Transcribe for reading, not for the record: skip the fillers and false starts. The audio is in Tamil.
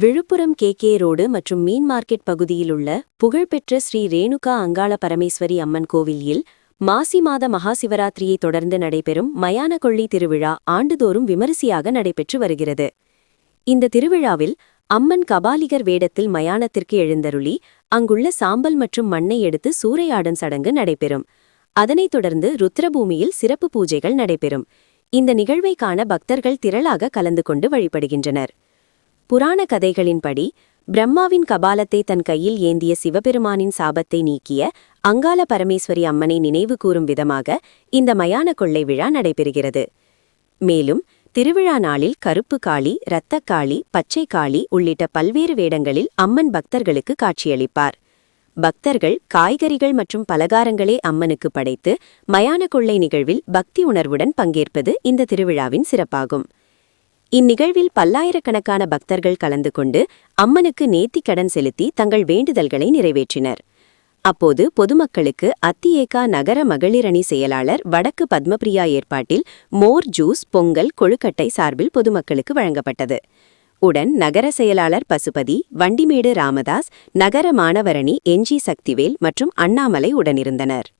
விழுப்புரம் கே ரோடு மற்றும் மீன் மார்க்கெட் பகுதியிலுள்ள புகழ்பெற்ற ஸ்ரீ ரேணுகா அங்காள பரமேஸ்வரி அம்மன் கோவிலில் மாசி மாத மகாசிவராத்திரியை தொடர்ந்து நடைபெறும் மயான கொள்ளி திருவிழா ஆண்டுதோறும் விமரிசையாக நடைபெற்று வருகிறது. இந்த திருவிழாவில் அம்மன் கபாலிகர் வேடத்தில் மயானத்திற்கு எழுந்தருளி அங்குள்ள சாம்பல் மற்றும் மண்ணை எடுத்து சூறையாடும் சடங்கு நடைபெறும். அதனைத் தொடர்ந்து ருத்ரபூமியில் சிறப்பு பூஜைகள் நடைபெறும். இந்த நிகழ்வை காண பக்தர்கள் திரளாக கலந்து கொண்டு வழிபடுகின்றனர். புராண கதைகளின்படி பிரம்மாவின் கபாலத்தை தன் கையில் ஏந்திய சிவபெருமானின் சாபத்தை நீக்கிய அங்காள பரமேஸ்வரி அம்மனை நினைவு கூறும் விதமாக இந்த மயான கொள்ளை விழா நடைபெறுகிறது. மேலும் திருவிழா நாளில் கருப்பு காளி, இரத்தக்காளி, பச்சை காளி உள்ளிட்ட பல்வேறு வேடங்களில் அம்மன் பக்தர்களுக்கு காட்சியளிப்பார். பக்தர்கள் காய்கறிகள் மற்றும் பலகாரங்களே அம்மனுக்கு படைத்து மயான கொள்ளை நிகழ்வில் பக்தி உணர்வுடன் பங்கேற்பது இந்த திருவிழாவின் சிறப்பாகும். இந்நிகழ்வில் பல்லாயிரக்கணக்கான பக்தர்கள் கலந்து கொண்டு அம்மனுக்கு நேர்த்திக்கடன் செலுத்தி தங்கள் வேண்டுதல்களை நிறைவேற்றினர். அப்போது பொதுமக்களுக்கு அத்தியேகா நகர மகளிர் அணி செயலாளர் வடக்கு பத்மபிரியா ஏற்பாட்டில் மோர், ஜூஸ், பொங்கல், கொழுக்கட்டை சார்பில் பொதுமக்களுக்கு வழங்கப்பட்டது. உடன் நகர செயலாளர் பசுபதி, வண்டிமேடு ராமதாஸ், நகர மாணவரணி என்ஜி சக்திவேல் மற்றும் அண்ணாமலை உடனிருந்தனர்.